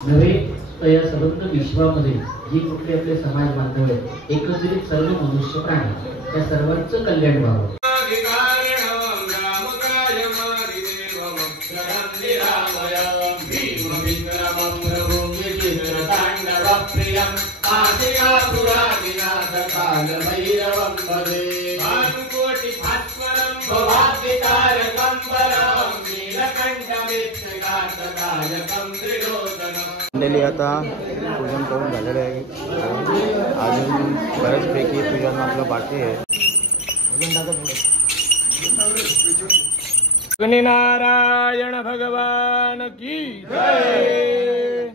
नव्हे तर या सबंध विश्वामध्ये जी कुठले आपले समाज बांधव आहेत, एकत्रित सर्व मनुष्य प्राणी त्या सर्वांचं कल्याण व्हावं. मंडळी आता पूजन करून झालेलं आहे. अजून बऱ्याचपैकी पूजन आपलं बाकी आहे. नारायण भगवान की जय.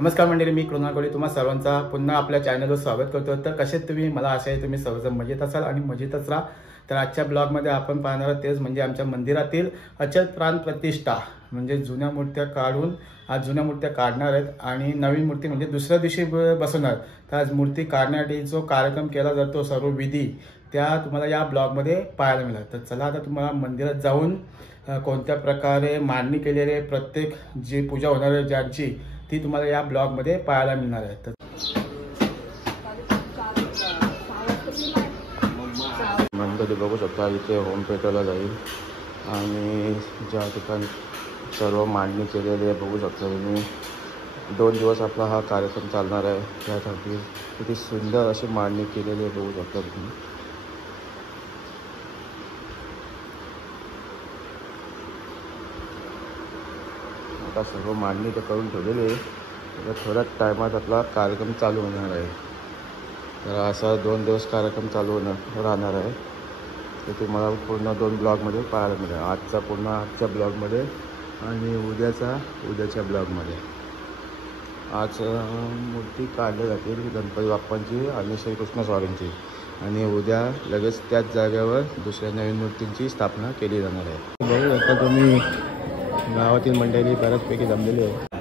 नमस्कार मंडळी, मी कृणाल गोळे तुम्हा सर्वांचा पुन्हा आपल्या चॅनलवर स्वागत करतो. तर कसे तुम्ही? मला आशा आहे तुम्ही सर्वजण मजेत असाल आणि मजेतच राहा. तर आजच्या ब्लॉगमध्ये आपण पाहणार आहोत तेच म्हणजे आमच्या मंदिरातील अचल प्राण प्रतिष्ठा, म्हणजे जुन्या मूर्त्या काढून आज जुन्या मूर्त्या काढणार आहेत आणि नवीन मूर्ती म्हणजे दुसऱ्या दिवशी बसवणार. तर आज मूर्ती काढण्यासाठी जो कार्यक्रम केला जातो, सर्व विधी त्या तुम्हाला या ब्लॉगमध्ये पाहायला मिळतात. तर चला आता तुम्हाला मंदिरात जाऊन कोणत्या प्रकारे मांडणी केलेली आहे, प्रत्येक जी पूजा होणार आहे ज्यांची, ती तुम्हाला या ब्लॉगमध्ये पाहायला मिळणार आहे. तर मंडळी बघू शकता इथे होम पेटवला जाईल आणि ज्या ठिकाणी सर्व मांडणी केलेली आहे बघू शकता तुम्ही. 2 दिवस आपला हा कार्यक्रम चालणार आहे. त्यासाठी किती सुंदर अशी मांडणी केलेली आहे बघू शकता तुम्ही. आता सर्व मांडणी तर करून ठेवलेली आहे. तर थोड्याच टायमात आपला कार्यक्रम चालू होणार आहे. तर असा 2 दिवस कार्यक्रम चालू राहणार आहे. ते तुम्हाला पूर्ण 2 ब्लॉगमध्ये पाहायला मिळेल. आजचा पूर्ण आजच्या ब्लॉगमध्ये आणि उद्याच्या ब्लॉगमध्ये. आज मूर्ती काढली जातील गणपती बाप्पांची आणि श्रीकृष्ण स्वामींची, आणि उद्या लगेच त्याच जागेवर दुसऱ्या नवीन मूर्तींची स्थापना केली जाणार आहे. बघू आता तुम्ही गावातील मंडळी बऱ्याचपैकी जमलेली आहे.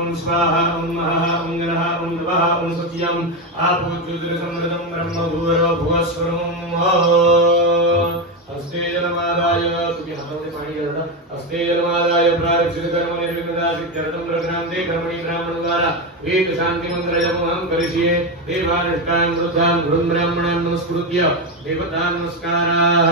ओम स्वाहा ओम महा ओम गणः ओम नमः ओम सत्यम आपूज्योतिर समृद्धं ब्रह्मभूरो भुवस्वरम्. हस्ते जलमादाय तुम्ही हातामध्ये पाणी घ्या. हस्ते जलमादाय प्रारक्षित कर्म निर्विघ्नसिद्ध्यर्थं प्रघ्नान्ते कर्मणि ब्राह्मणद्वारा वेद शांति मंत्र जपमहं करिष्ये. देवानुष्ठां वृद्धां गृहं ब्राह्मणां नमस्कृत्य देवता नमस्काराः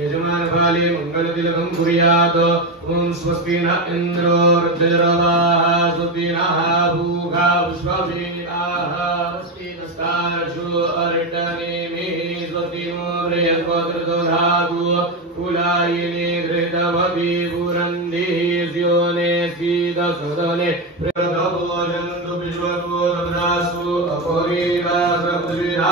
यजमान फाले मंगलतिलकं कुर्यात्. ओम स्वस्ति न इन्द्रो वृद्धजरवाः स्वस्ति नः भूखा विश्ववेदाः स्वस्ति नस्तारशो अरिटनेमिः स्वस्ति नो बृहस्पतिर्दधातु कुलायिने घृतवती पुरन्दिः स्योने सीदसदने प्रभोजन्तु विश्वतो ददासु अपरिवासपृथिवीः.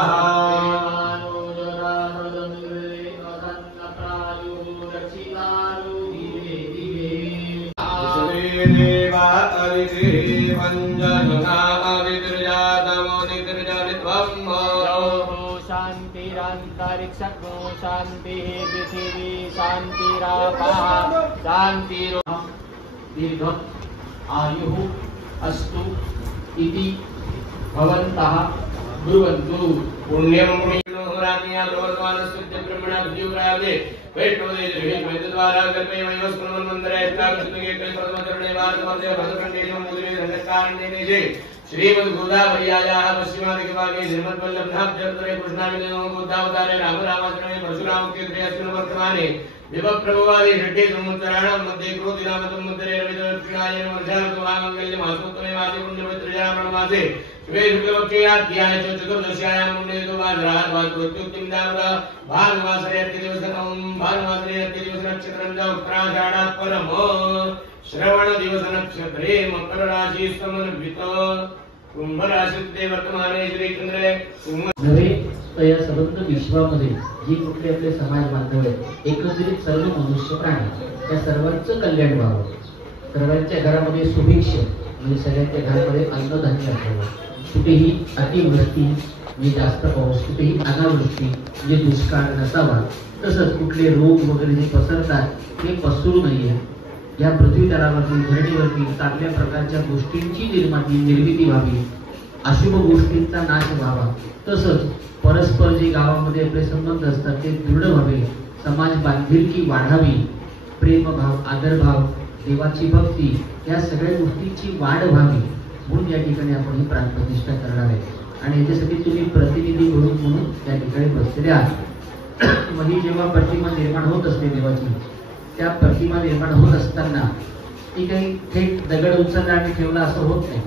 शांतिरांतरिक्षको शांतिः पृथिवी शांतिरापः शांतिरो दीर्घम् आयुः अस्तु इति भवन्तः ब्रुवन्तु. पुण्यं पुण्योराज्ञया लोकमानस्तुत्य ब्रह्मणा विद्युप्राप्ते वैष्णवदे द्रविद्वारा कल्पे वैवस्मरण मंदिरे एकादशके कल्पतमचरणे वार्तमध्य भद्रकण्डेशं मुद्रे धनकारण्येजे श्रीमद्गोदावरीयायाः पश्चिमादिकभागे श्रीमद्वल्लभनाथचरित्रे कृष्णाविजयो बुद्धावतारे रामरामाचरणे परशुरामकीर्ते अस्मिन् वर्तमाने विभप्रभवादि षष्ठे संवत्सराणां मध्ये क्रोधिनामतं मध्यरे रविदक्षिणायन वर्षाऋतुमाङ्गल्यं मासोत्तमे मासे पुण्यमित्रयामं मासे शिवे शुक्लपक्षे आद्याय च चतुर्दश्यायां पुण्येतो वाजरात् वाजृत्युक्तिं दावदा भानुवासरे अत्यदिवसनं भानुवासरे अत्यदिवस नक्षत्रं च उत्तराषाढात् परम श्रवण दिवस नक्षत्रे मकर राशि समन्वित कुंभ राशीमध्ये वर्तमाने श्री चंद्र नव्हे तर या संबंध विश्वामध्ये जी कुठले आपले समाज बांधव आहेत, एकत्रित सर्व मनुष्य प्राणी त्या सर्वांचं कल्याण व्हावं, सर्वांच्या घरामध्ये सुभिक्ष म्हणजे सगळ्यांच्या घरामध्ये अन्नधान्य असावं, कुठेही अतिवृष्टी म्हणजे जास्त पाऊस, कुठेही अनावृष्टी म्हणजे दुष्काळ नसावा, तसंच कुठले रोग वगैरे जे पसरतात ते पसरू नये, या पृथ्वी तलावरती धरणीवरती चांगल्या प्रकारच्या गोष्टींची निर्मिती व्हावी, अशुभ गोष्टींचा नाश व्हावा, तसंच परस्पर जे गावामध्ये आपले संबंध असतात ते दृढ व्हावे, समाज बांधिलकी वाढावी, प्रेमभाव आदरभाव देवाची भक्ती या सगळ्या गोष्टींची वाढ व्हावी म्हणून या ठिकाणी आपण ही प्राणप्रतिष्ठा करणार आहे आणि याच्यासाठी तुम्ही प्रतिनिधी म्हणून या ठिकाणी बसलेले आहात। मग ही जेव्हा प्रतिमा निर्माण होत असते देवाची, त्या प्रतिमा निर्माण होत असताना ती काही थेट दगड उचलला आणि ठेवला असं होत नाही,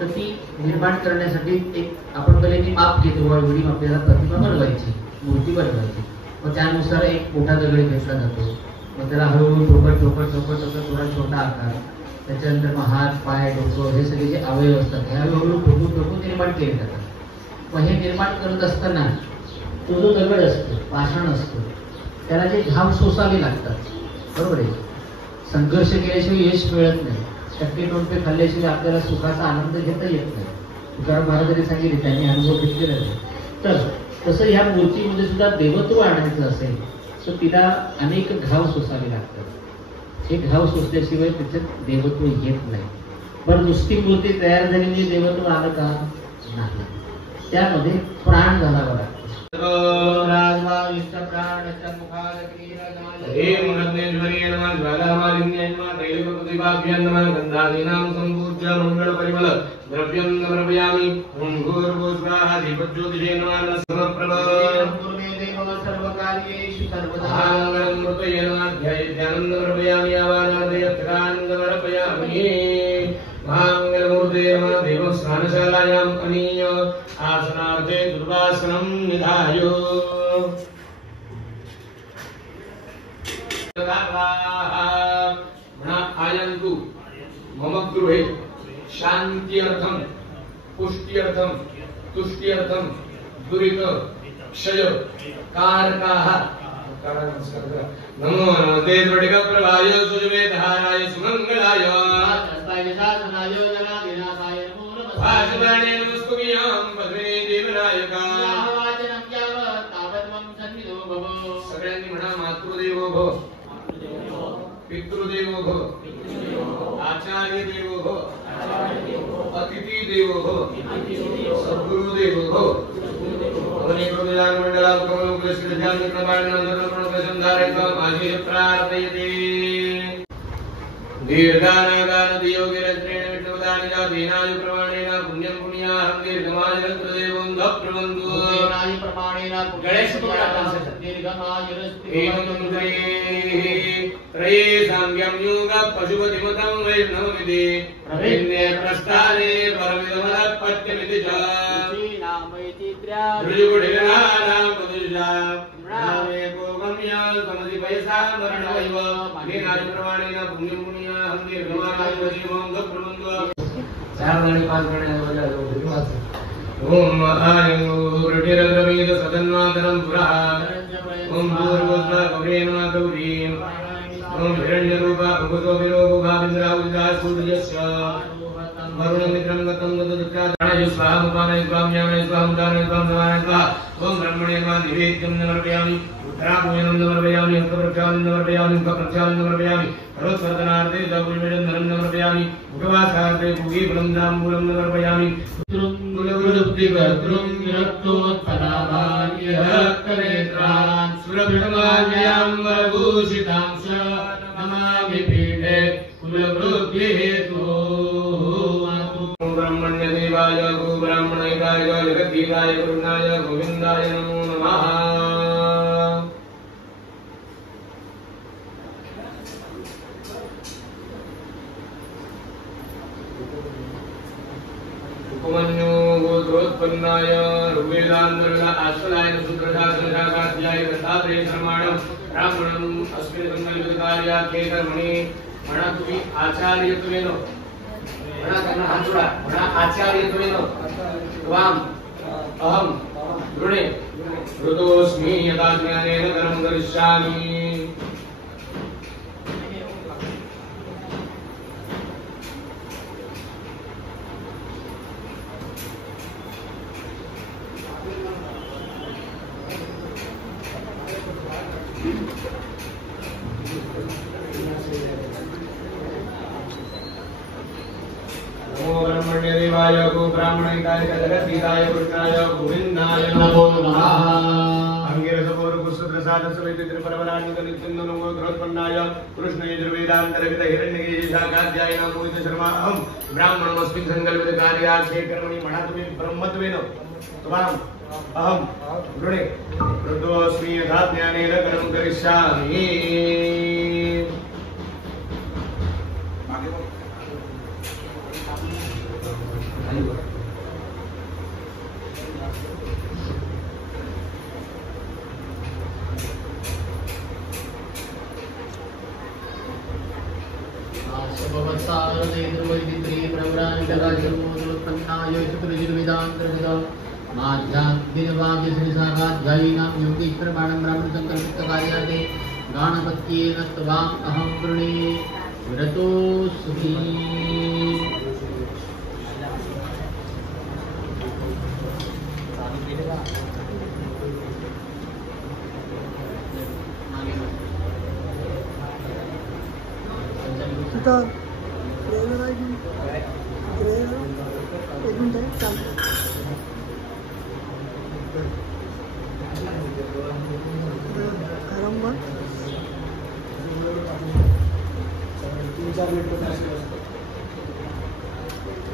तर ती निर्माण करण्यासाठी एक आपण पहिले माप घेतो, एवढी आपल्याला प्रतिमा बनवायची, मूर्ती बनवायची, मग त्यानुसार एक मोठा दगड घेतला जातो, मग त्याला हळूहळू थोडा छोटा आकार, त्याच्यानंतर मग हात पाय डोकं हे सगळे जे अवयव असतात हे हळूहळू ठोकून निर्माण केले जातात। मग हे निर्माण करत असताना तो जो दगड असतो पाषाण असतो त्याला जे घाम सोसावे लागतात, बरोबर आहे, संघर्ष केल्याशिवाय यश मिळत नाही, टक्के टोणपे खाल्ल्याशिवाय आपल्याला सुखाचा आनंद घेता येत नाही, तुकाराम महाराजांनी सांगितले, त्यांनी अनुभव घेतलेला आहे। तर तसं ह्या मूर्तीमध्ये सुद्धा देवत्व आणायचं असेल तर तिला अनेक घाव सोसावे लागतात, हे घाव सोसल्याशिवाय त्याच्यात देवत्व येत नाही। बरं नुसती मूर्ती तयार झाली म्हणजे देवत्व आलं का नाही, त्यामध्ये प्राण घालावा लागतो। स्नानशालायां कनीय आसनार्थे दुर्वासनं निधाय आयन्तु मम गृहे शान्त्यर्थं पुष्ट्यर्थं तुष्ट्यर्थं दुरित क्षय कारकाः नमो नमस्ते त्रिगप्रभाय सुजवेधाराय सुमङ्गलाय शासनाय जनाधिनाथाय नमो नमः भाषमाणे नमस्तुभ्यां पद्मिनी देवनायका वाचनं यावत् तावत्वं सन्निधो भव। सगळ्यांनी म्हणा मातृदेवो भव, पितृदेवो भव, आचार्य देवो भव, अतिथी देवो भव, सद्गुरु देवो भव। अनेक विधान मंडला उपस्थितांना माझे प्रार्थयते दीर्घानागानदियोगिरत्रेण विष्णुदानिना दीनाय प्रमाणेन पुण्यं पुण्याहं दीर्घमायुरत्रदेवं दप्रवन्तु दीनाय प्रमाणेन गणेश पुराणास्य दीर्घमायुरस्ते एवं त्रये सांग्यं योग पशुपतिमतं वैष्णवमिति प्रविन्ने प्रस्थाने परमिदमलपत्यमिति च नामैति त्र्याद्रिगुणिगणानां पदुजा नामे गोगम्यां समधि पैसा मरणवैव दीनाय प्रमाणेन पुण्यं पुण्याहं दीर्घमायुरस्ते दप्रवन्तु चार गणे पाच गणे बोला ओम आयं प्रतिरद्रमीद सदन्वादनं पुरः ओम पूर्वस्वा गौरेण गौरीं ओम हिरण्यरूपा भगवतो विरोगो भाविन्द्राउजा सूर्यस्य वरुणमित्रं गतं गतदुच्चारणय स्वामुपानय स्वाम्यानय स्वामुदानय स्वामदानय स्वाहा ओम ब्रह्मणे नमः निवेद्यं समर्पयामि उत्तरापूजनं समर्पयामि हस्तप्रक्षालनं समर्पयामि मुखप्रक्षालनं समर्पयामि करोत्वर्धनार्थे दपुष्पजं धनं समर्पयामि मुखवासार्थे भुगीफलं ताम्बूलं समर्पयामि तुलवृद्धिभद्रुं विरक्तोत्पलाभाग्यहस्तनेत्रान् सुरभिषमाभूषितांश नमामि पीठे कुलवृद्धिहेतुः ब्रह्मण्यदेवाय गोब्राह्मणैकाय जगद्गीताय करुणाय गोविन्दाय नमो नमः। उत्पन्नाय ऋग्वेदान्तर्गत आश्वलाय सूत्रशास्त्रशाखाध्याय दत्तात्रेय शर्माणं ब्राह्मणम् अस्मिन् संकल्पितकार्याख्ये कर्मणि म्हणा तुम्ही आचार्यत्वेन म्हणा त्यांना हात जोडा म्हणा आचार्यत्वेन त्वाम अहम दृढे ऋतोस्मि यदा ज्ञानेन कर्म करिष्यामि नमो ब्रह्मण्य देवाय गो ब्राह्मणिकाय जगद्गीताय कृष्णाय गोविन्दाय नमो नमः अंगिरसपोर कुसुत्रसाद समेत त्रिपरवराणि नित्यं नमो ग्रहोत्पन्नाय कृष्ण यजुर्वेदान्तर्गत हिरण्यकेशाखाध्याय नमो शर्मा अहं ब्राह्मणमस्मिन् संकल्पित कार्याख्ये कर्मणि म्हणा तुम्ही ब्रह्मत्वेन त्वाम अहम दृढे ऋतोस्मि यथा ज्ञानेन कर्म करिष्यामि गाणपत्येन त्वाम् अहं वृणे व्रतोऽस्मि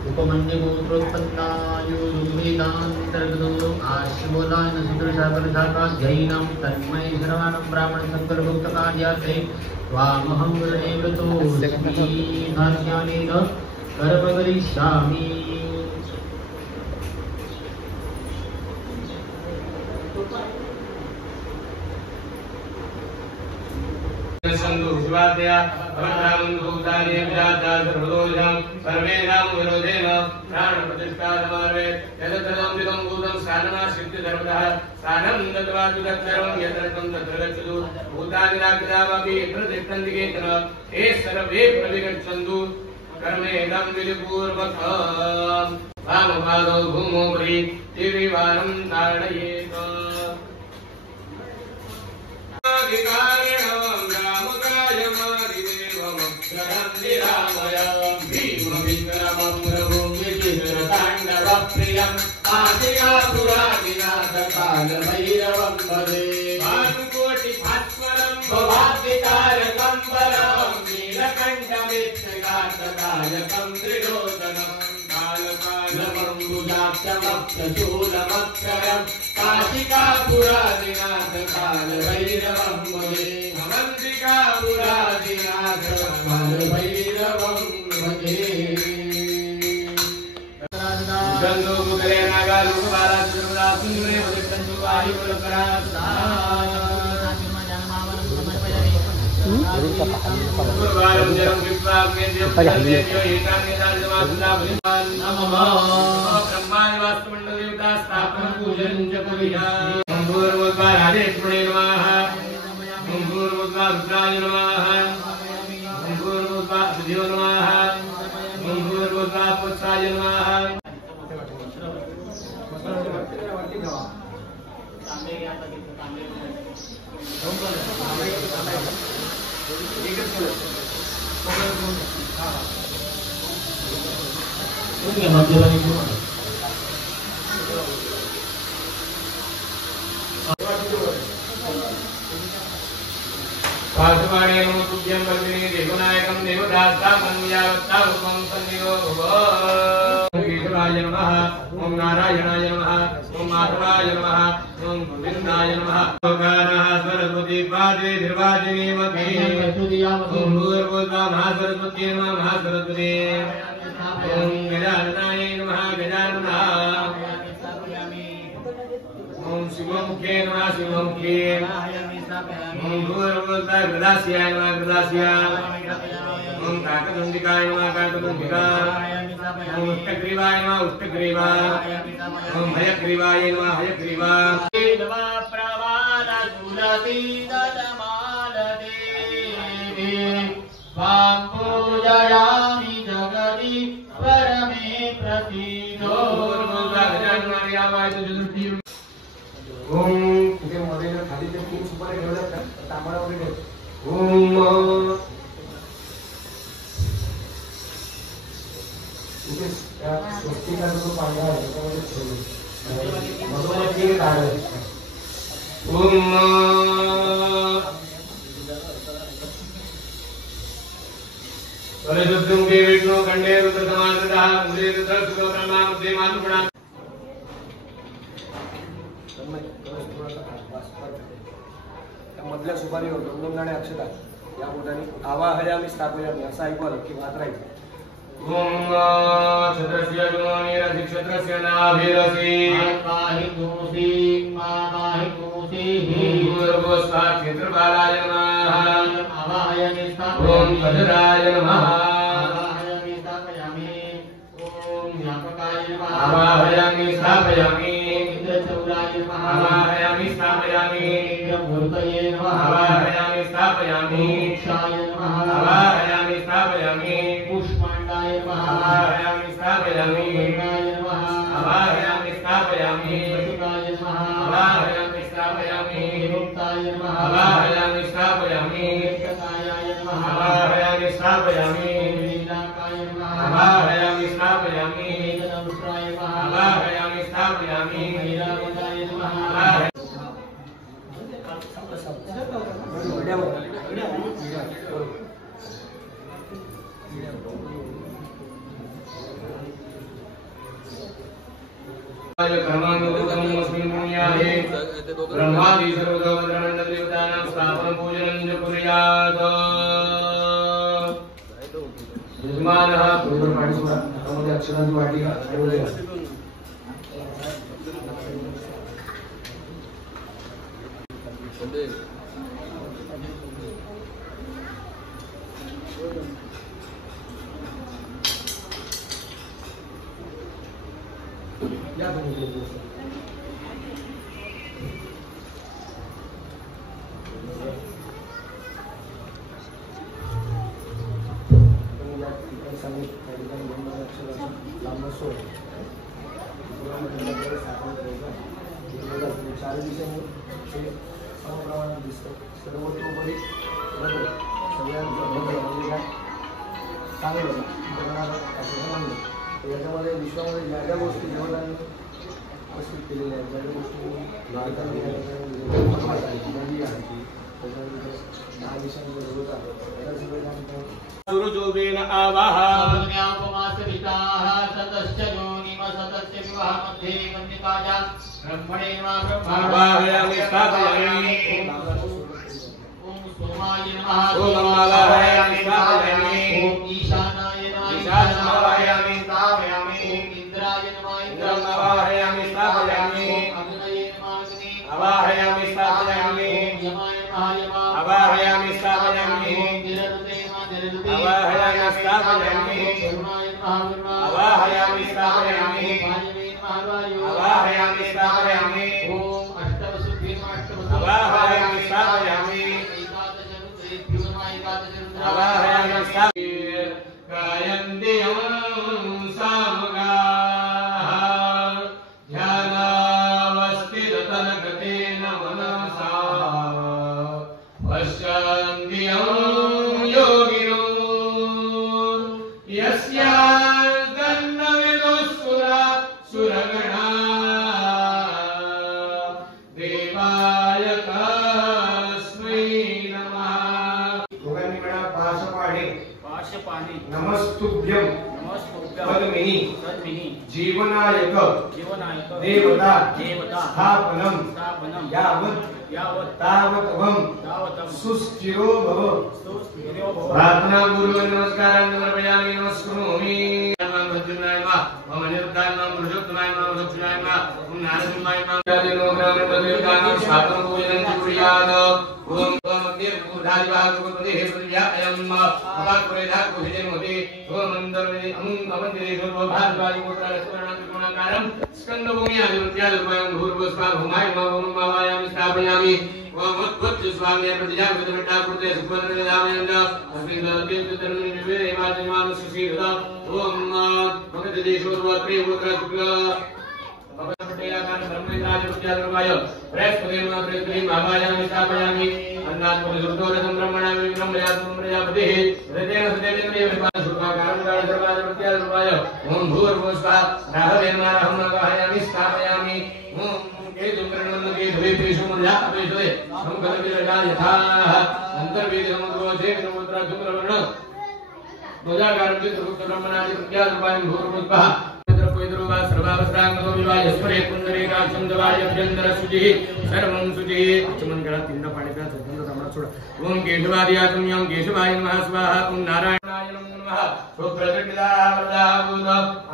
उपमन्यगोत्रोत्पन्नायुर्वेदान्तर्गतो आश्वलायन सूत्रशास्त्रशाखाध्यायिनां तन्मय शर्वाणं ब्राह्मणसङ्कल्पकार्याख्ये त्वामहं वृणे व्रतोऽस्मि भाग्यानेन कर्म करिष्यामि संतु शिवादया भवतामन्तु उदारे विजाता सर्वदोषं सर्वेषां विरोधेन प्राणप्रतिष्ठा समार्वे यदत्रदं विदं भूतं साधना सिद्धि सर्वतः साधनं दत्वा तु तत्सर्वं यत्र तं तत्र गच्छतु भूतादिराकृतामपि यत्र तिष्ठन्ति केचन ते सर्वे प्रविगच्छन्तु कर्मेदं विधिपूर्वकं वामपादौ भूमोपरि त्रिवारं ताडयेत् ओम नारायणाय नमः ओम माधवाय नमः ओम गोविंदाय नमः ओंकारः सरस्वती पादे निर्वाचिनी मते ओम भूर्भुवः महासरस्वती नमः महासरस्वती ओम गजाननाय नमः गजाननः शिवमुखे नमः शिवमुखे ओम भूर्भुवस्सुः गदास्याय नमः गदास्याय ओम काकतुंडिकाय नमः काकतुंडिका ओम उष्टग्रीवाय नमः उष्टग्रीवा ओम हयग्रीवाय नमः हयग्रीवा नमः प्रवादशूलतीतमालदेवी स्वां पूजयामि जगति परमे प्रसीदो ओम तिथे मध्ये खाली ते 3 सुपारी ठेवल्यात का तांबडा वगैरे ओम तिथे त्या स्वस्तिका जो पांढरा आहे त्यामध्ये ठेवले मधोमधी एक झाड आहे ओम वरदुर्गे विष्णु खंडे रुद्र समानतः मुद्रे रुद्र सुख ब्रह्मा मुद्रे मानुगुणा मधल्या सुपारीवर 2 दाणे अक्षता या बोटाने आवाहयामी स्थापयामी असं ऐकवलं की भात राहील ओम छत्रस्य जुनोनी रक्षत्रस्य नाभिरसी माहि दोषी माहि दोषी भूर्भुवस्सुः क्षेत्रपालाय नमः आवाहयामि ओम स्थापयामि भद्राय नमः आवाहयामि स्थापयामि ओम व्यापकाय नमः आवाहयामि स्थापयामि इंद्रचौराय नमः आवाहयामि स्थापयामि इंद्रमूर्तये नमः आवाहयामि स्थापयामि मोक्षाय नमः आवाहयामि स्थापयामि पुष्पाण्डाय नमः आवाहयामि स्थापयामि वर्णाय नमः आवाहयामि स्थापयामि पशुकाय नमः आवाहयामि स्थापयामि विमुक्ताय नमः आवाहयामि स्थापयामि वेङ्कटायाय नमः आवाहयामि स्थापयामि लीलाकाय नमः आवाहयामि स्थापयामि वेदनमस्त्राय नमः आवाहयामि स्थापयामि ऐरावताय नमः ब्रह्मादि सर्वदेवतानां स्थापनं पूजनं च कुर्यात् यजमानः थोडं पाणी सोडा त्यामध्ये अक्षरांची वाटी ठेवली आहे या तुम्ही चार दिवसांनी हे समप्रमाणात दिसतं सर्वतोपरी बदल सगळ्यात बदल म्हणजे काय चांगलं करणारं असं म्हणलं तर याच्यामध्ये विश्वामध्ये ज्या ज्या गोष्टी देवतांनी उपस्थित केलेल्या आहेत ज्या ज्या गोष्टी नदी आहे त्याच्यानंतर 10 दिवसांमध्ये देवता आहे त्या सगळ्या सुरजोबेन आवाह पुण्यापमासविताः सतश्च योनिम सतस्य विवाहमध्ये कन्यकाया ब्रह्मणे नमः आवाहयामि स्थापयामि ओम सोमाय नमः ओम आवाहयामि स्थापयामि ओम ईशानाय नमः ईशानाय स्थापयामि ओम इंद्राय नमः इंद्रं आवाहयामि स्थापयामि ओम अग्नये नमः अग्नि आवाहयामि स्थापयामि ओम यमाय नमः यम आवाहयामि स्थापयामि ओम निररुते नमः निररुते आवाहयामि स्थापयामि वरुणाय नमः वरुण आवाहयामि स्थापयामि ओम वायवे नमः वायु आवाहयामि स्थापयामि ओम अष्टवसुभ्ये नमः अष्टवसुभ्ये आवाहयामि स्थापयामि एकादशरुद्रेभ्यो नमः एकादशरुद्राय आवाहयामि स्थापयामि गायन्ति यं सामगाः ध्यानावस्थिततनगतेन मनसा पश्यन्ति यं योगिनो यस्यार्दन्नविदुःसुरा सुरगणा देवाय तस्मै नमः दोघांनी म्हणा पाशपाणे नमस्तुभ्यं पद्मिनी जीवनायक देवता स्थापनं यावत् तावत् सुस्थिरो भव प्रार्थना पूर्वक नमस्कारान् समर्पयामि नमस्कृणोमि नमः मृत्युंजयाय नमः ओम अनिरुद्धाय नमः पुरुषोत्तमाय नमः दक्षिणाय नमः ओम नारसिंहाय नमः साकं पूजनं कुर्यात् ओम मंदिर पूर्धादिवागुपते प्रत्यायम् अपाकुरेधा कुहिजन्मते ओम मंदिरे मंदिरे सर्वभागवायुपुत्रस्मरणं स्कंदभूमि आदित्यादिवयं भूर्भुवस्वा भूमाय मावायामि स्थापयामि ओम उत्पत्त स्वामी प्रतिजा विदमिता कृते सुपन्द्रदामयन्द अस्मिन् दर्पितर्मि विवेदे वाजमान सुशीलता ओम भगवदेश्वरवत्रे उग्रशुक्ल ओम केशवादियातुम्यं केशवाय नमः स्वाहा ओम नारायणाय नमः सुप्रतिष्ठितावदावुत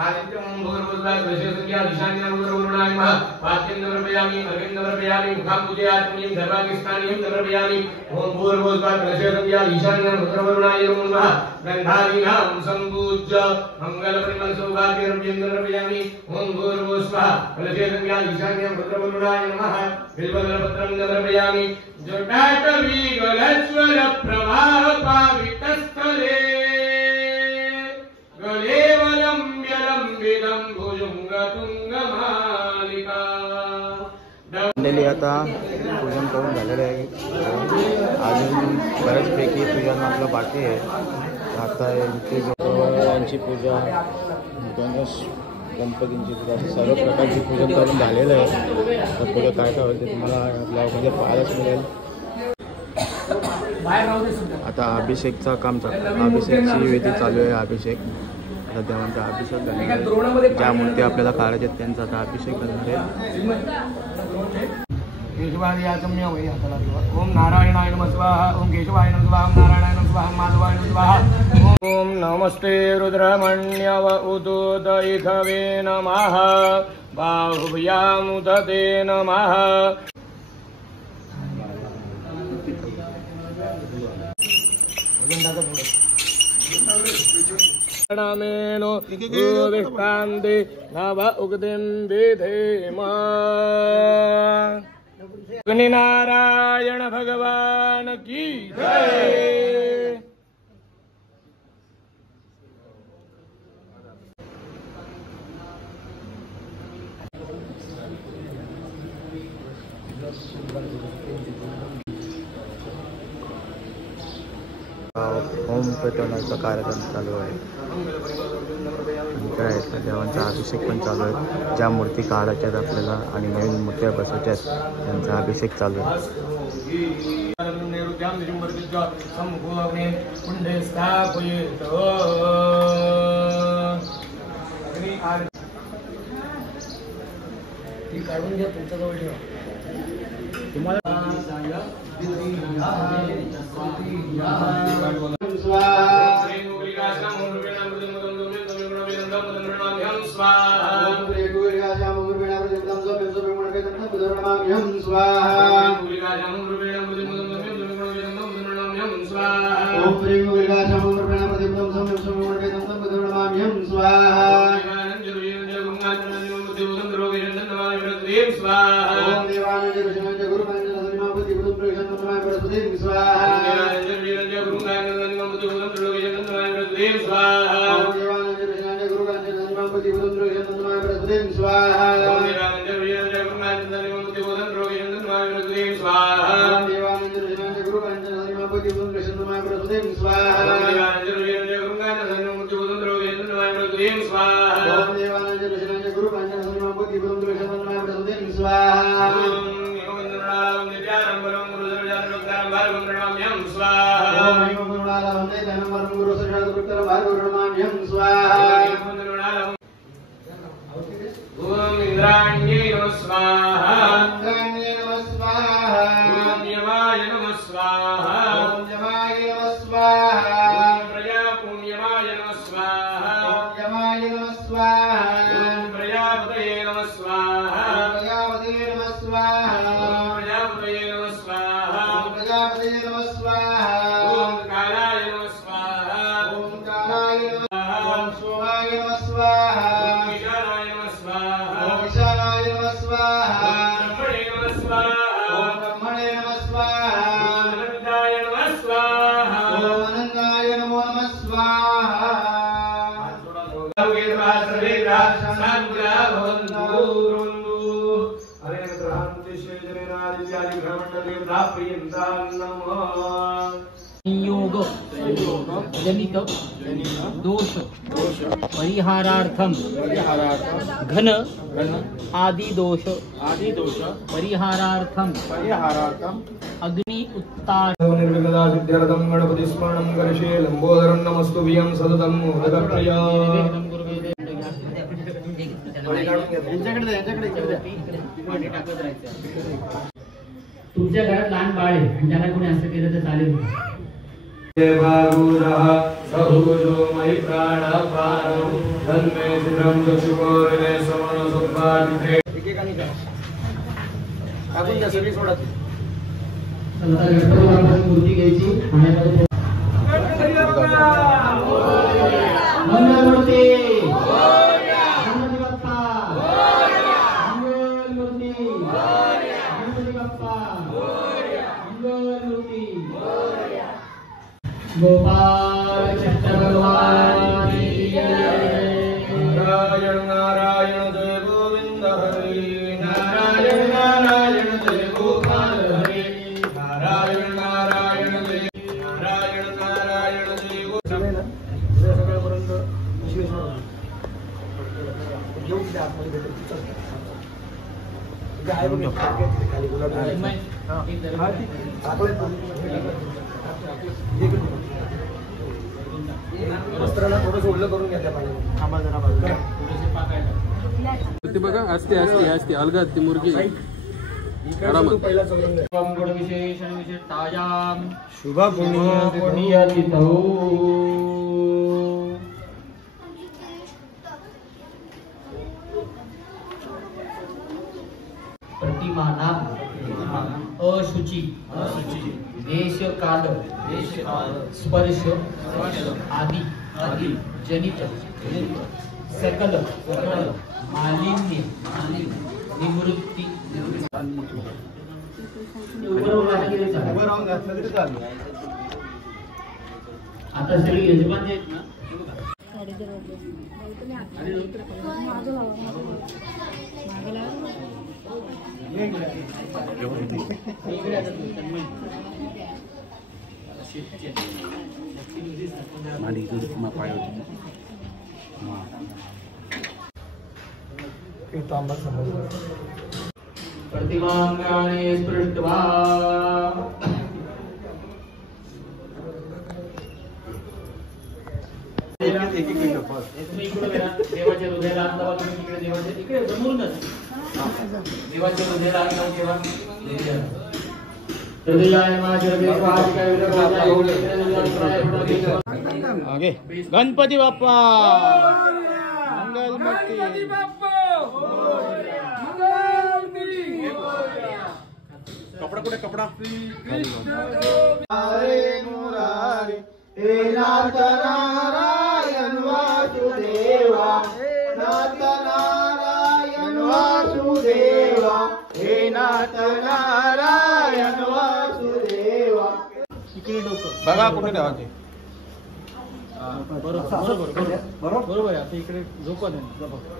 आदित्यं भूर्भुवस्वा कृष्णसंज्ञा दिशान्यं गुरुणाय नमः पात्यं नमर्पयामि अर्घ्यं नमर्पयामि मुखं पूजयामि सर्वाङ्गस्थानीयं नमर्पयामि ओम भूर्भुवस्वा कृष्णसंज्ञा दिशान्यं गुरुणाय नमः गन्धादीनां सम्पूज्य मंगलपरिमल सौभाग्यं नमर्पयामि ओम भूर्भुवस्वा कृष्णसंज्ञा दिशान्यं गुरुणाय नमः बिल्वदलपत्रं नमर्पयामि जटाटवी गलस्वर प्रवाह पावितस्थले गलेवलंब्यलंबिदं भुजंगतुंगमालिका मंडळी आता पूजन करून झालेलं आहे. अजून बऱ्याचपैकी पूजन आपलं बाकी आहे. आता यांची पूजा गणेश गणपतींची पूजा अशी सर्व प्रकारची पूजन करून झालेलं आहे. तर पुढे काय काय होईल ते तुम्हाला ब्लॉगमध्ये पाहायलाच मिळेल. आता अभिषेकचं काम चालू, अभिषेकची विधी चालू आहे. अभिषेक आता देवांचा अभिषेक झालेला आहे. ज्या मूर्ती आपल्याला काढायच्या आहेत त्यांचा आता अभिषेक करणार आहे. केशवादियातम्य वै हाताला ओम नारायणाय नमः स्वाहा ओम केशवाय नमः स्वाहा ओम नारायणाय नमः स्वाहा माधवाय नमः स्वाहा ओम नमस्ते रुद्रमण्यव उदोदयिखवे नमः बाहुभ्यामुदते नमः नमेनो गोविष्टान्ते नव उगदिं विधेम नारायण भगवान की जय. होम पेटवण्याचा कार्यक्रम चालू आहे. काय देवांचा अभिषेक पण चालू आहे. ज्या मूर्ती काढायच्या आहेत आपल्याला आणि नवीन मूर्त्या बसवायच्या आहेत त्यांचा अभिषेक चालू आहे. काढून घ्या तुमच्याजवळ ठेवा. तुम्हाला जनित दोष परिहारार्थम घन आदि दोष परिहारार्थम अग्नि उत्तार निर्विघ्नदा सिद्ध्यर्थं गणपति स्मरणं करिष्ये लंबोदरं नमस्तुभ्यं सततं मोदकप्रिया तुमच्या घरात लहान बाळ आहे आणि त्याला कोणी असं केलं तर चालेल का? देवागुरः सहुजो मयि प्राणपारं तन्मे श्रीरं चक्षुकोरिणे समनसुपादिते एकेकानी करा टाकून द्या सगळी सोडा चला आता गणपती बाप्पाची मूर्ती घ्यायची पाण्यामध्ये मंगलमूर्ती गणपती बाप्पा मंगलमूर्ती गणपती बाप्पा मंगलमूर्ती गोपाल कृष्ण भगवान की जय। नारायण नारायण जय गोविंद हरे नारायण नारायण जय गोपाल हरे नारायण नारायण जय नारायण नारायण जय गोपाल सगळ्यापर्यंत विशेष घेऊन द्या आतमध्ये भेटेल खाली गुलाब वस्त्राला थोडं ओलं करून घ्या त्या पाण्यामध्ये थांबा जरा बाजूला ते बघा असते असते असते अलगा ती मुर्गी आरामात पहिला चौरंग घ्या. गुण विशेषण विशिष्टायाम शुभ पुण्य पुण्यतिथौ प्रतिमानाम अशुचि देश काल स्पर्श आदि जनित सकल मालिन्य निवृत्ती उभं राहून घातलं तरी चालेल. आता सगळे यजमान जे आहेत ना तांबा समजलं प्रतिमांगाने स्पृष्ट्वा तुम्ही इकडे बघा, देवाच्या हृदयाला हात लावा, तुम्ही तिकडे देवाच्या तिकडे समोरूनच देवाच्या हृदयाला हात लावून ठेवा. हृदयाय माझ्या देवाच्या आगे गणपती बाप्पा मंगलमूर्ती कपडा कुठे कपडा हरे मुरारी हे नाथ नारायण वासुदेवा नाथ नारायण वासुदेवा हे नाथ नारायण वासुदेवा इकडे डोकं बघा कुठे ठेवायचे बरोबर आहे आता इकडे झोपा बरोबर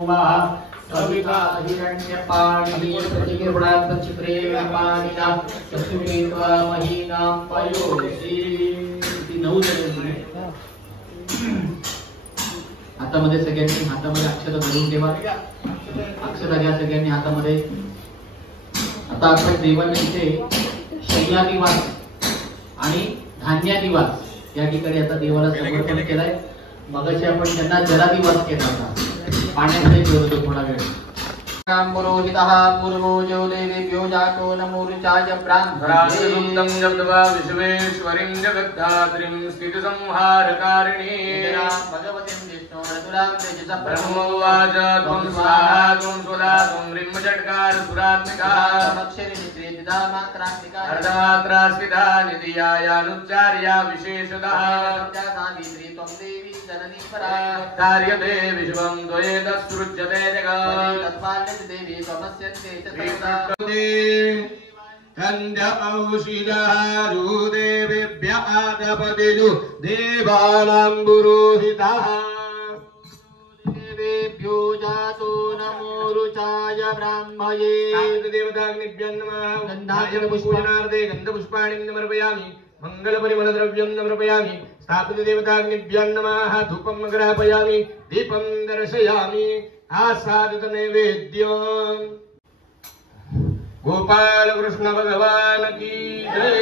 कविता हिरण्यपाणी प्रतिगुणात्मचित्रे व्यापानिना तस्मित्वा महीनां पयोषि. ती 9 जण. हातामध्ये सगळ्यांनी हातामध्ये अक्षता धरून ठेवा. अक्षता घ्या सगळ्यांनी हातामध्ये. आता आपण देवाला इथे शय्यानिवास आणि धान्यानिवास या ठिकाणी आता देवाला समर्पण केलाय. मगाशी आपण त्यांना जलादिवास केला होता. पाण्यामध्ये ठेवतो थोडा वेळ. पुरोहितः पूर्वो जो देवेभ्यो जातो नमोरुचाय राष्ट्रगुप्तं जप्त्वा विश्वेश्वरीं जगद्धात्रीं स्थितिसंहारकारिणीं भगवतीं विष्णो रघुरां तेजसा ब्रह्मोवाच त्वं स्वाहा त्वं स्वधा त्वं ह्रीं सुरात्मिका अक्षरिनित्रेदिदा मात्रात्मिका अर्धमात्रास्थिता निधियायानुच्चार्या विशेषतः सावित्री त्वं देवी जननी परा कार्यते विश्वं द्वयेतसृज्यते जगत् तत्पाल्यते देवी त्वमस्यन्ते च सर्वदा. कन्या औषिजारू देवेभ्य आदपतिषु देवानां पुरोहितः देवेभ्यो जातो नमोरुचाय ब्राह्मये. देवताग्निभ्यो नमः. गन्धार्घ्यपूजनार्थे गन्धपुष्पाणि समर्पयामि. मङ्गलपरिमलद्रव्यं समर्पयामि. स्थापित देवताग्निभ्यो नमः. धूपं ग्रापयामि. दीपं दर्शयामि. आसादित नैवेद्यम्. गोपाल कृष्ण भगवान की जय.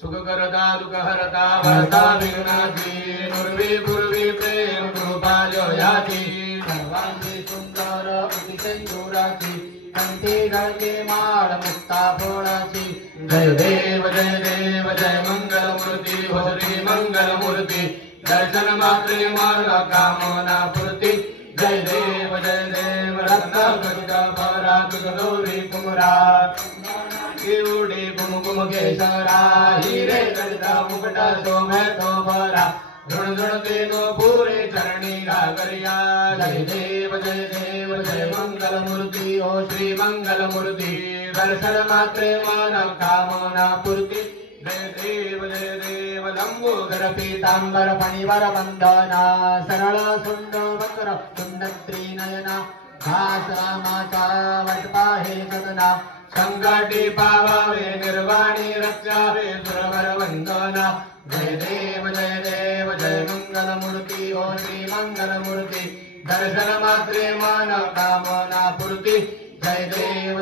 सुखकरता दुःखहरता भरता विघ्नाती नुर्वी पूर्वी प्रेम कृपा जयाती सर्वांगी सुंदर उदितैराची कंठी गळके माळ मुक्ता फळाची. जय देव जय मंगलमूर्ती हो श्री मंगलमूर्ती. दर्शन मात्रे मान कामना पूर्ती. जय देव रत्न परात गौरी कुमरात एवढे कुमकुम केसरा हिरे गडदा मुकुटा सोमतो भरा झुणझुणते नो पुरे चरणी घागरिया. जय देव जय मंगलमूर्ती हो श्री मंगलमूर्ती. दर्शन मात्रे मान कामना पूर्ती. जय देव लंबोदर पीतांबर फणिवर वंदना सरळ सुंड वक्र तुंड त्रिनयना. घास रामाचा वटपा हे सदना. संकटी पावावे निर्वाणी रक्षावे सुरवर वंदना. जय देव जय मंगलमूर्ती हो श्री मंगलमूर्ती. दर्शन मात्रे मान कामना पूर्ती. जय देव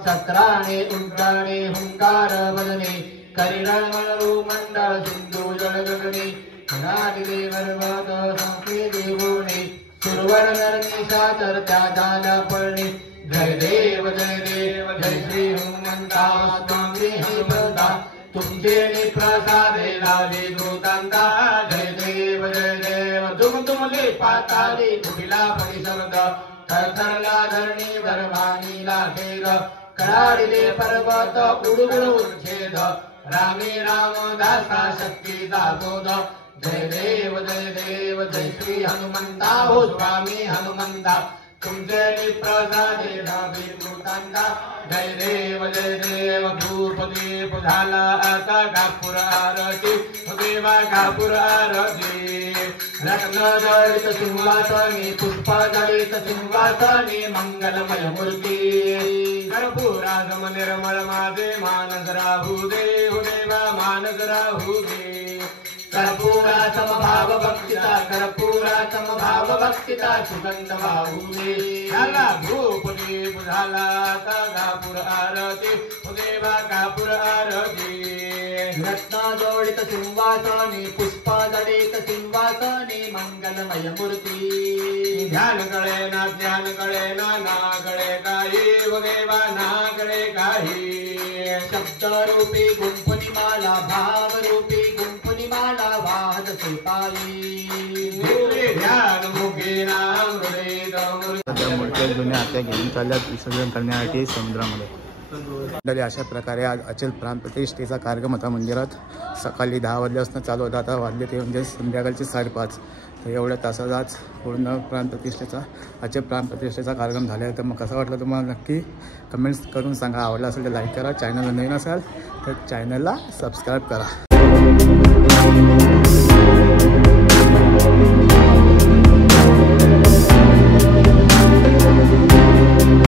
सत्राणे उड्डाणे हुंकार वदने करिणमलरू मंडळ सिंधू जळ गगने. पर्वत संके देवोने सुरवर नरनिशा तर त्या झाल्या पळणे. जय देव जय श्री हनुमंता स्वामी हनुमंता. तुमचे प्रसादे लावे दूतांता. जय देव तुमले पाताले कुठला परिशब्द थरथरला धरणी भरवानीला खेद. कराडिले पर्वत उडुगुड उच्छेद. रामे रामदासा शक्तीचा बोध. जय देव जय श्री हनुमंता हो स्वामी हनुमंता. तुमचे प्रसादे लावे दूतांता. जय देव धूप दीप झाला आता कापूर आरती देवा कापूर आरती. रत्न जडित सिंहासनी पुष्प जडित सिंहासनी मंगलमय मूर्ती. कर्पूरागम निर्मळ माझे मानस राहू दे हो देवा मानस राहू दे. कर्पूरा समभाव भक्तिता कर्पूरा समभाव भक्तिता सुगंध वाहू दे. झाला धूप दीप झाला आता कापूर आरती देवा कापूर आरती. रत्न जोडित सिंहासनी पुष्प जडित सिंहासनी मंगलमय मूर्ती. ध्यान कळे ना ना कळे काही हो देवा ना कळे काही. शब्द रूपी गुंफुनी माला भाव रूपी गुंफुनी माला वाहत पायी. ध्यान मुखे नाम हृदय मोठ्या जुन्या हात्या घेऊन चालल्यात विसर्जन करण्यासाठी समुद्रामध्ये. अशा प्रकारे आज अचल प्राणप्रतिष्ठेचा कार्यक्रम होता मंदिरात. सकाळी 10 वाजल्यापासून चालू होता. आता वाजले ते म्हणजे संध्याकाळचे 5:30. तर एवढ्या तासात आज पूर्ण प्राणप्रतिष्ठेचा अचल प्राणप्रतिष्ठेचा कार्यक्रम झाला आहे. तर मग कसा वाटलं तुम्हाला नक्की कमेंट्स करून सांगा. आवडला असेल तर लाईक करा. चॅनलला नवीन असाल तर चॅनलला सबस्क्राईब करा.